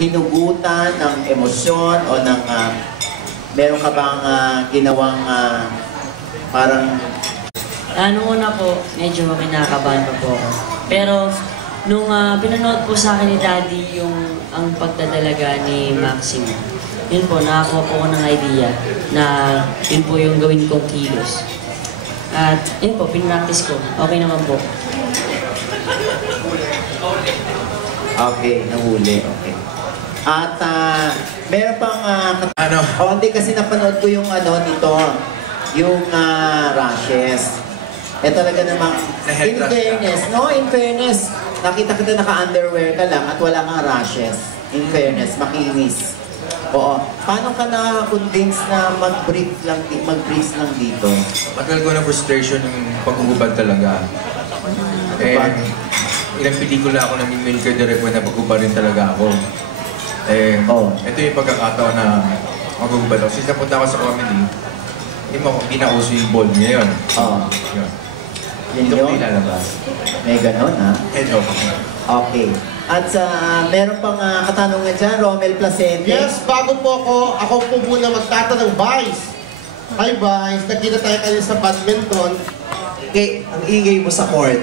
hinugutan ng emosyon o ng meron ka bang ginawang parang... Noong una po, medyo kinakabahan pa po ako. Pero nung pinanood po sa akin ni Daddy ang pagdadalaga ni Maximo, yun po, nakakuha po ako ng idea na yun po yung gawin kong kilos. At yun po, pinractice ko. Okay naman po. Okay, nahuli. Okay. At meron pang... hindi kasi napanood ko yung nito, yung rashes. Talaga namang, in fairness, nakita kita naka-underwear ka lang at wala kang rashes. In fairness, makinis. Oo. Paano ka na-convince na mag-breathe lang dito? Matagal ko na frustration yung pag-uhubad talaga. Ilang pelikula ako namimil ka direct na pag-uhubad rin talaga ako. Ito yung pagkakataon na mag-uhubad ako. Since napunta ako sa comedy, hindi na uso yung ball ngayon. Yun. Yun yun? May ganon, ha? Okay. At meron pang katanungan dyan, Romel Placente. Yes, bago po ako po muna magtatanong, Vice. Hi, Vice. Nagkita tayo kanina sa badminton. Okay, ang ingay mo sa court.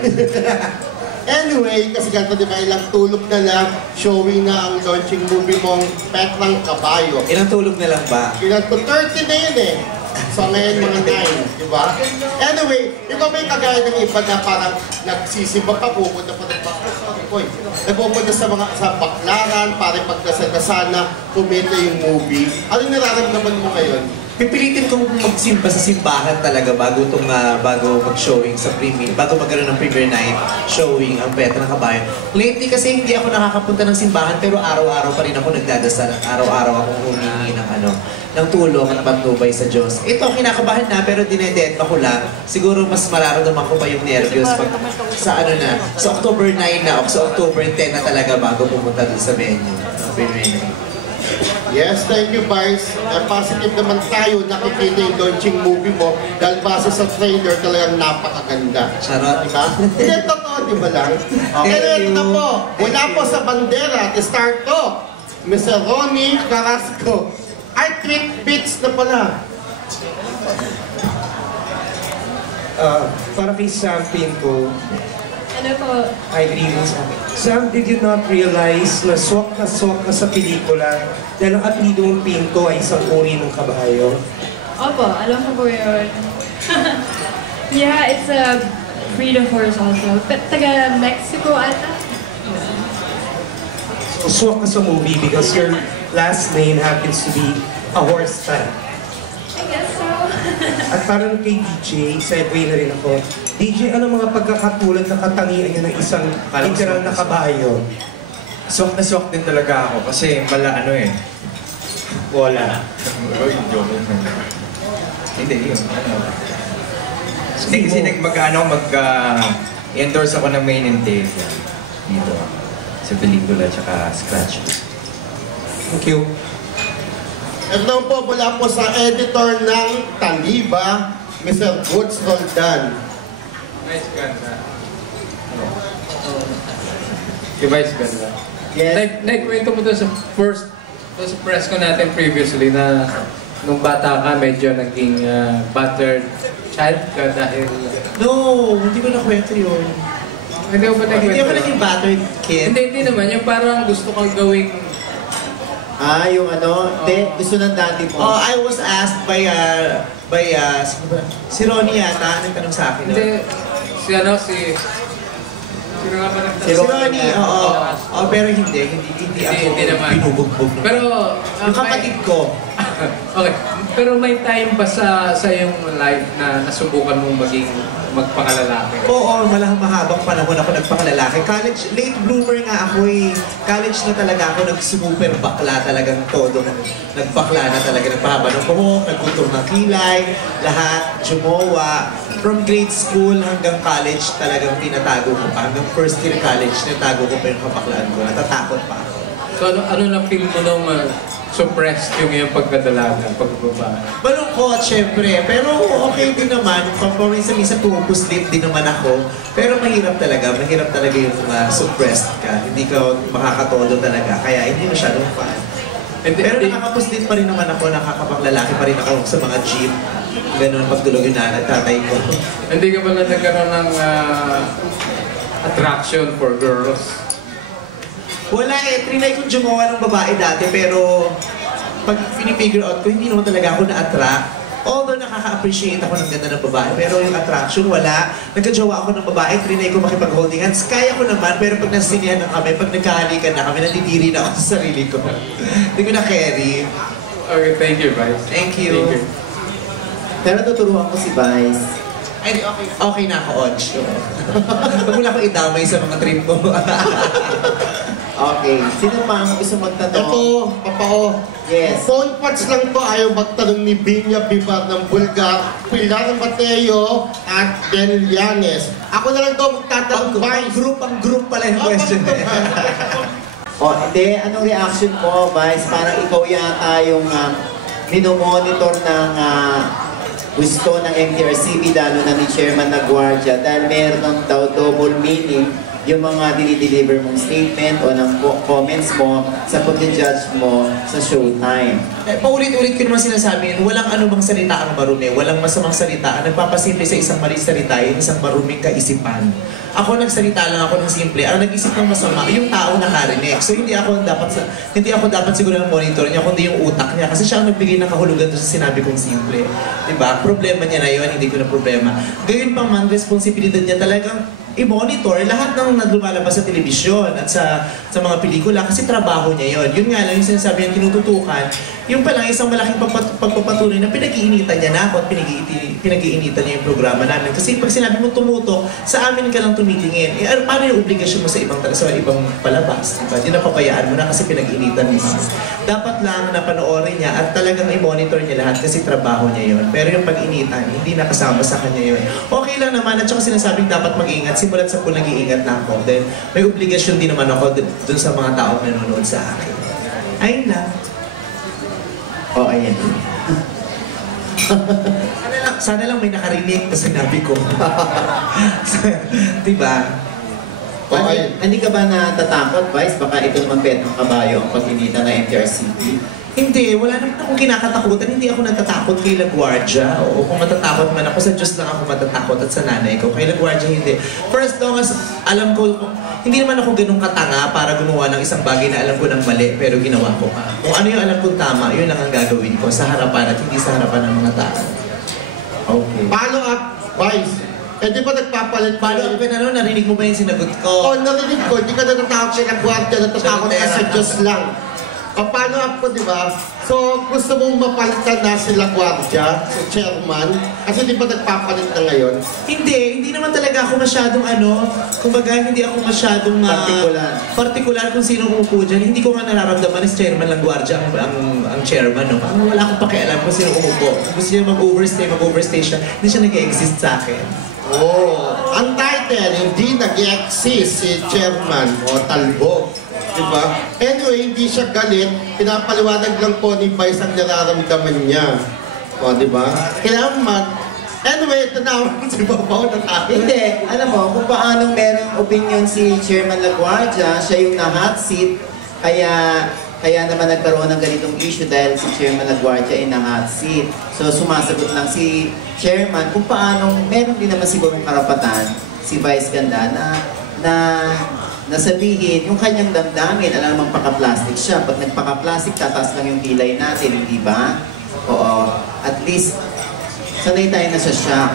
Anyway, kasi ganito diba, ilang tulog na lang, showing na ang launching movie mong Pet ng Kabayo. Ilang tulog na lang ba? Ilang to 30 na yun eh. So ngayon mga 9, di ba? Anyway, ikaw may kagaya ng iba na parang nagsisimba pa, pupunta pa ng nagpupunta sa baklaran para pagdasal-dasal na kumita yung movie. Ano nararamdaman mo ngayon? Pipilitin kong magsimba sa simbahan talaga bago mag-showing sa premiere, bago magkaroon ng premiere night showing ang Pet ng Kabayo. Lately kasi hindi ako nakakapunta ng simbahan pero araw-araw pa rin ako nagdadasal at araw-araw akong humingi ng tulong at patnubay sa Diyos. Ito, kinakabahan na pero dinedetma ko lang. Siguro mas mararamdaman ko pa yung nervyos pag sa October 9 na o sa October 10 na talaga bago pumunta dun sa venue. Premiere night. Yes, thank you, Vice. Positive naman tayo nakikita yung launching movie mo dahil base sa trailer talagang napakaganda. Charot. Diba? Hindi, totoo, di ba lang? Pero ito po, wala po sa bandera, start to, Mr. Ronnie Carrasco. Ay, tweet bits na pala. Para kay Sam Pinto. Ano po? Ay, dreaming sa akin. Sam, did you not realize na swak na sa pelikula dahil ang apelido mong Pinto ay isang uri ng kabayo? Opo, alam ko po yun. Yeah, it's a breed of horse also. Taga Mexico ata? So, swak ka sa movie because your last name happens to be a horse type. I guess so. At parang kay DJ, segue na rin ako. DJ, ano mga pagkakatulad na katangian niya ng isang literal na kabayo? Swak na swak din talaga ako kasi wala. Hindi, yun. Hindi kasi mag-endorse ako ng main and tail dito sa pelikula tsaka scratch. Thank you. At naman po, wala po sa editor ng Taliba, Mr. Woods Roldan. Vice ganda. Si Vice ganda. Yes. Nagkwento mo doon sa press ko natin previously na nung bata ka medyo naging battered child ka dahil... No, hindi ko nakwento yun. Hindi ko ba nagkwento? Hindi ako naging battered kid. Hindi naman. Yung parang gusto kang gawing... yung gusto ng daddy mo. I was asked by si Ronnie yata, nagtanong sa akin. Hindi, sino nga ba nagtanong? Si Ronnie, pero hindi ako binubugbog. Pero, yung kapatid ko. Okay, pero may time ba sa yung life na nasubukan mong magpakalalaki? Oo, mahabang panahon ako nagpakalalaki. College, late bloomer nga ako eh. College na talaga ako, nag-super bakla talagang todo. Nagbakla na talaga, nagpahaba ng buhok, nagkutur ng kilay, lahat, jumowa. From grade school hanggang college talagang tinatago ko pa. Hanggang first year college, tinatago ko pa yung kabaklaan ko. Natatakot pa ako. So ano na feel mo nung suppressed yung iyong pagkadalaga, pagbabae? Malungkot, syempre. Pero okay din naman. Paminsan-minsan pumupuslit din naman ako. Pero mahirap talaga. Mahirap talaga yung suppressed ka. Hindi ka makakatodo talaga. Kaya hindi masyadong fun. Pero nakakapuslit pa rin naman ako. Nakakapaglalaki pa rin ako sa mga jeep. Ganun pagtulog yung tatay ko. Hindi ka pala nagkaroon ng attraction for girls? Wala eh. Trinay kong jumawa ng babae dati, pero pag pinifigure out ko, hindi naman talaga ako na-attract. Although nakaka-appreciate ako ng ganda ng babae, pero yung attraction, wala. Nagkajowa ako ng babae, trinay ko makipag-holding hands. Kaya ko naman, pero pag nasinihan na kami, pag nagkahalikan na kami, natitiri na ako sa sarili ko. Hindi ko na-carry. Okay, thank you, Vice. Thank you. Thank you. Pero tuturuan ko si Vice. Ay, okay na ako, Odge. Huwag mo lang ako idamay sa mga trip mo. Okay. Sino pa ang gusto magtanong? Ito, Papao. Yes. Phone parts lang po ayaw magtanong ni Binya Bibar ng Bulgar, Pilar Mateo, at Ben Llanes. Ako na lang daw magtatanong, Vice. Ang group pala yung question. Hindi. Anong reaction mo, Vice? Parang ikaw yata yung minomonitor ng gusto ng MTRCB, lalo na ni Chairman Laguardia, dahil meron daw double meaning yung mga dinideliver mong statement o ng comments mo sa pag-judge mo sa showtime. Paulit-ulit ko naman sinasabi yun, walang anumang salita ang marumi, walang masamang salita. Ang nagpapasimple sa isang maling salita, yung isang maruming kaisipan. Ako nagsalita lang ako ng simple. Ang nag-isip ng masama, yung tao nakarinig. So hindi ako dapat siguro ng monitor niya, kundi yung utak niya. Kasi siya ang nagbigay ng kahulugan doon sa sinabi kong simple. Diba? Problema niya na yun, hindi ko na problema. Gayun pa man, responsibilidad niya talagang i-monitor lahat ng lumalabas sa telebisyon at sa mga pelikula kasi trabaho niya yon. Yun nga lang yung sinasabi niya tinututukan, yung palang isang malaking pagpapatuloy na pinag-iinitan niya na ako at pinag-iinitan niya yung programa namin. Kasi pag sinabi mo tumutok, sa amin ka lang tumitingin. Paano yung obligasyon mo sa ibang palabas? Diba? Di napabayaan mo na kasi pinag-iinitan niya. Dapat lang na panoorin niya at talagang i-monitor niya lahat kasi trabaho niya yon. Pero yung pag-initan, hindi nakasama sa kanya yon. Okay lang naman at saka sinasabing dapat mag-ingat. Simulat sa pool, nag-iingat na ako. Then, may obligasyon din naman ako dun sa mga taong nanonood sa akin. Ayun na. Ayan. Sana lang may nakarinig na sinabi ko. Diba? Hindi ka ba natatakot, Vice? Baka ito naman Petong Kabayo ang pag-inita ng MTRCB? Hindi, wala naman akong kinakatakutan. Hindi ako natatakot kay Laguardia. O kung matatakot man ako, sa Diyos lang ako matatakot at sa nanay ko. Kay Laguardia, hindi. First long as alam ko, hindi naman ako ganun katanga para gumawa ng isang bagay na alam ko ng mali, pero ginawa ko pa. Kung ano yung alam kong tama, yun lang ang gagawin ko sa harapan at hindi sa harapan ng mga tao. Okay. Follow up, Vice. Eh di ba nagpapalit? Follow up ka na nun, narinig mo ba yung sinagot ko? Oo, narinig ko. Hindi ka natatakot kay Laguardia, natatakot ka sa Diyos lang. Paano ako, di ba? So, gusto mong mapalitan na si Laguardia, si chairman, kasi di ba nagpapalit na ngayon? Hindi naman talaga ako masyadong kumbaga hindi ako masyadong partikular kung sino umupo dyan. Hindi ko nga nararamdaman si Chairman Laguardia ang chairman. No? Wala akong pakialam kung sino umupo. Kung gusto niya mag-overstay siya, hindi siya nag-exist sa akin. Oh, ang title, hindi nag-exist si chairman o talbog. Diba? Anyway, hindi siya galit. Pinapaliwanag lang po ni Vice ang nararamdaman niya. O, diba? Kailangan Anyway, ito na ako si Babaw na tayo. Hindi. Alam mo, kung paano merong opinion si Chairman Laguardia, siya yung na-hot seat, kaya naman nagkaroon ng ganitong issue dahil si Chairman Laguardia ay na-hot seat. So, sumasagot lang si Chairman kung paano meron din naman sigurong karapatan si Vice Ganda na sabihin yung kanyang damdamin, alam naman paka-plastic siya. Pag nagpaka-plastic, tataas lang yung kilay natin, hindi ba? Oo. At least, sanay tayo na sa shock.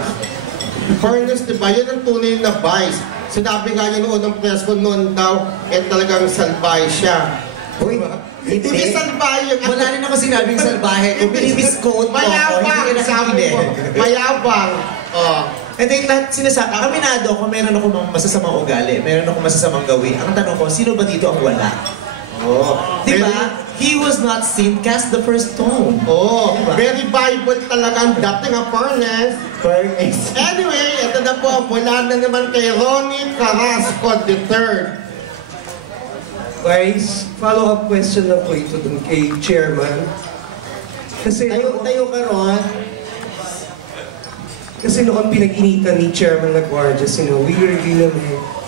Fairness, diba? Yan ang tunay na Vice. Sinabi nga niya noon ng press ko noon daw, talagang salbahe siya. Uy, Hindi salbahe yung... Wala rin ako sinabing salbahe. Kung binibiscote mo ako, hindi ka sabi mo. Mayabang. Hindi, lahat sinasabi, aminado ako, meron ako masasamang ugali, meron ako masasamang gawin. Ang tanong ko, sino ba dito ang wala? Diba? He was not sin, cast the first stone. Diba? Very Bible talaga ang dating ang fairness. Anyway, ito na po, mula na naman kay Ronnie Carrasco III. Guys, follow-up question lang po ito dun kay Chairman. Kasi Tayo ka ron. Kasi noon pinag-initan ni Chairman LaGuardia, we review naman